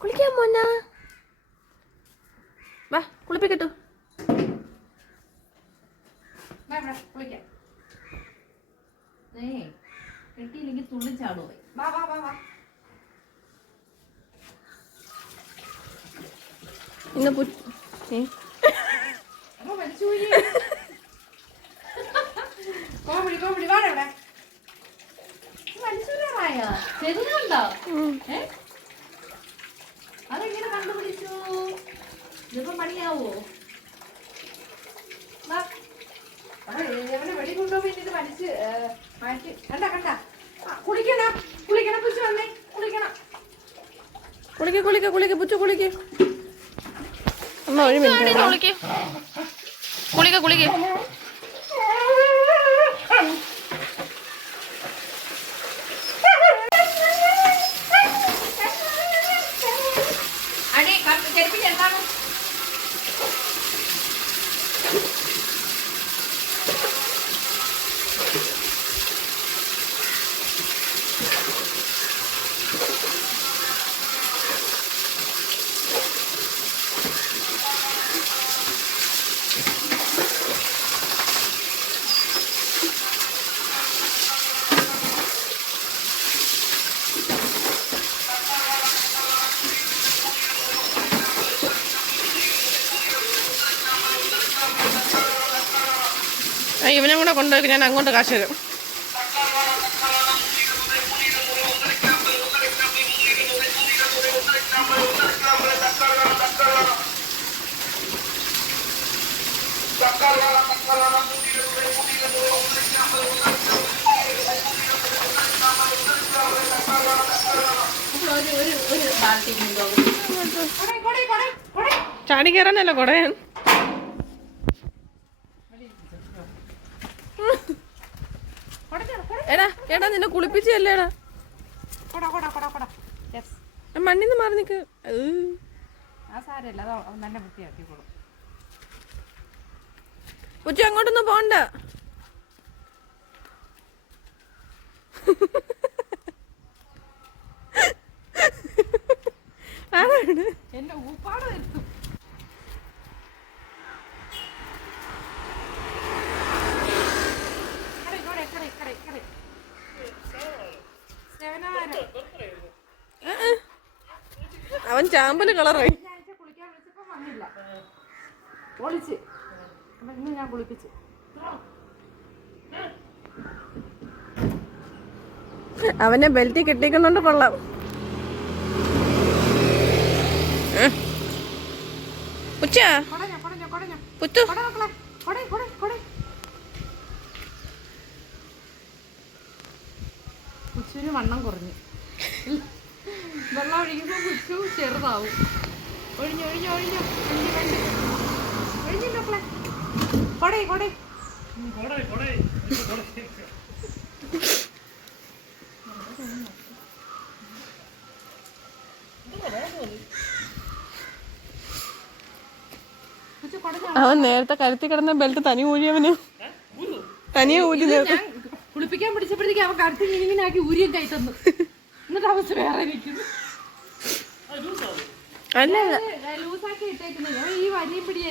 കുളിക്കാൻ മോനാ വാ കുളിപ്പിക്കട്ടു കുളിക്കാം കെട്ടിയില്ലെങ്കിൽ തുള്ളിച്ചാടോ വാ വാ വാ വാ ഇന്ന് കോമഡി വാടവിടെ മനുഷ്യരായ ചെറുതുണ്ടോ അതെങ്ങനെ കണ്ടുപിടിച്ചു ഇതിപ്പോ പണിയാവോ എവനെ വെടി കൊണ്ടുപോയി ഇത് വലിച്ച് മാറ്റി കണ്ട കുളിക്കണം പുച്ചു വന്നേ കുളിക്കണം കുളിക്ക പുച്ചു കുളിക്ക് അമ്മ ഒരു മിനിറ്റ് കുളിക്ക അടി ചെരുപ്പിൽ എന്താണ് ഇവനെ കൂടെ കൊണ്ടുപോയി ഞാൻ അങ്ങോട്ട് കാശ് തരും ചാടി കയറാനല്ലോ കൊടയാൻ എടാ നിന്നെ കുളിപ്പിച്ചല്ലേടാ മണ്ണിന്ന് മാറി നിക്ക് പുച്ചു അങ്ങോട്ടൊന്നും പോണ്ട ആരാണ് എന്നെ ഊപ്പാട് വരുത്തും അവൻ ചാമ്പല് കളറായി കുളിക്കാൻ വിളിച്ചപ്പോ വന്നില്ല ഒളിച്ച് ഇന്ന് ഞാൻ കുളിപ്പിച്ചു അവനെ ബെൽറ്റ് കെട്ടിക്കുന്നുണ്ട് കൊള്ളാം പുച്ചാ പുത്തു പുച്ചുവിന് വണ്ണം കുറഞ്ഞു വെള്ളം ഒഴിക്കുമ്പോ പുച്ചു ചെറുതാവും ഒഴിഞ്ഞില്ല കൊടേ അവൻ നേരത്തെ കരുത്തി കിടന്ന ബെൽറ്റ് തനിയെ ഊരി നേരത്തെ കുളിപ്പിക്കാൻ പിടിച്ചപ്പോഴത്തേക്ക് അവൻ കരുത്തി ഇങ്ങനെ ആക്കി ഊരിയും കൈ തന്നു എന്നിട്ട് അവസ്ഥ വേറെ ഇരിക്കുന്നു അല്ല ലൂസാക്കി ഇട്ടേക്കുന്നത് ഈ വരിയും പിടിയെ